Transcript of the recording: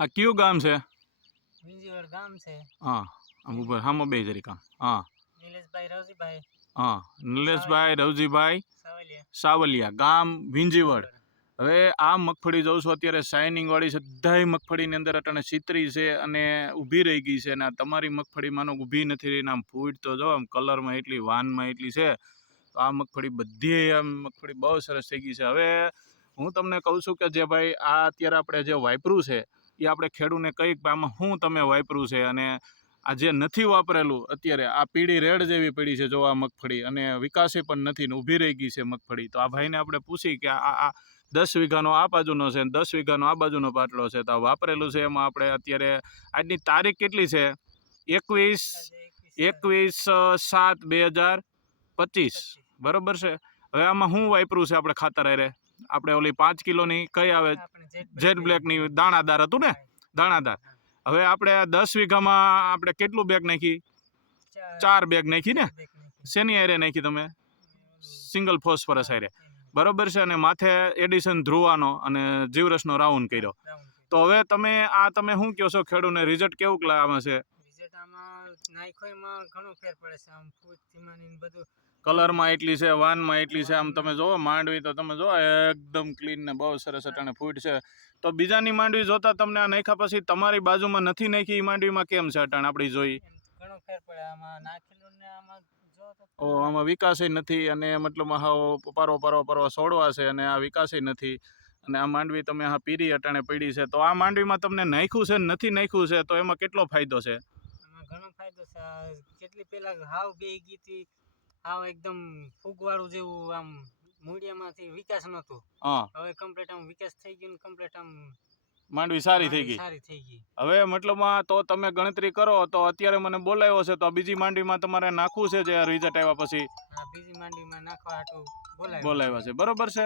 આ કયું ગામ છે? વિંજીવડ ગામ છે. હા, આમ ઉપર હામો બે જરી કામ. હા, નિલેશભાઈ રવજીભાઈ હા, નિલેશભાઈ રવજીભાઈ સાવલિયા સાવલિયા, ગામ વિંજીવડ. હવે આ મગફળી જોઉં છું અત્યારે શાઇનિંગ વાળી છે, બધાય મગફળીની અંદર અટાણે ચિત્રી છે અને ઊભી રહી ગઈ છે. અને આ તમારી મગફળી માનો ઊભી નથી રહીને આમ ફૂટ તો જો આમ કલરમાં એટલી વાનમાં એટલી છે. તો આ મગફળી બધી આમ મગફળી બહુ સરસ થઈ ગઈ છે. હવે હું તમને કહું છું કે જે ભાઈ આ અત્યારે આપણે જે વાપર્યું છે એ આપણે ખેડૂને કંઈક આમાં શું તમે વાપર્યું છે, અને આ જે નથી વાપરેલું અત્યારે આ પીળી રેડ જેવી પડી છે જો આ મગફળી, અને વિકાસે પણ નથી ને ઊભી રહી ગઈ છે મગફળી. તો આ ભાઈને આપણે પૂછી કે આ 10 વીઘાનો આ બાજુનો છે ને 10 વીઘાનો આ બાજુનો પાટલો છે, તો આ વાપરેલું છે એમાં આપણે અત્યારે આજની તારીખ કેટલી છે? 21/7/2025 બરોબર છે. હવે આમાં શું વાપર્યું છે આપણે ખાતર અરે? આપણે ઓલી 5 કિલોની કઈ આવે જેટ બ્લેકની દાણાદાર હતું ને, દાણાદાર. હવે આપણે 10 વીઘામાં આપણે કેટલું બેગ નાખી? 4 બેગ નાખી ને. શેની હારે નાખી તમે? સિંગલ ફોસ્ફરસ હારે, બરોબર છે. અને માથે એડિશન ધ્રુવાનો અને જીવરસનો રાઉન્ડ કર્યો. તો હવે તમે શું કહો છો ખેડૂને, રિઝલ્ટ કેવું લાવવામાં છે? રિઝલ્ટ આમાં નાખ્યો એમાં ઘણો ફેર પડે છે. આમ ફૂટ ધીમાની બધું કલરમાં એટલી છે, વાનમાં એટલી છે. આમ તમે જોવો માંડવી તો તમે જોવો એકદમ ક્લીન ને બહુ સરસ અટાણે ફૂટ છે. તો બીજાની માંડવી જોતા તમને આ નાખ્યા પછી તમારી બાજુમાં નથી નાખી એ માંડવીમાં કેમ છે અટાણે આપણી જોઈ? ઘણો ફેર પડે આમાં નાખેલું ને આમાં જો તો આમાં વિકાસ નથી, અને મતલબ હાવ પારો છોડવા છે અને આ વિકાસ નથી. અને આ માંડવી તમે આ પીરી અટાણે પડી છે. તો આ માંડવીમાં તમને નાખ્યું છે ને નથી નાખ્યું છે તો એમાં કેટલો ફાયદો છે? આમાં ઘણો ફાયદો છે. કેટલી પેલા હાવ બે ગીતી હાવ એકદમ ફૂગવાળું જેવું આમ મૂળિયામાંથી વિકાસ નહોતું. હા, હવે કમ્પ્લીટ આમ વિકાસ થઈ ગયો ને કમ્પ્લીટ આમ માંડવી સારી થઈ ગઈ. હવે મતલબમાં તો તમે ગણતરી કરો તો અત્યારે મને બોલાવ્યો છે, તો બીજી માંડવીમાં તમારે નાખવું છે જે રિઝલ્ટ આવ્યા પછી? બીજી માંડવીમાં નાખવા હાટું બોલાવ્યા છે, બરોબર છે.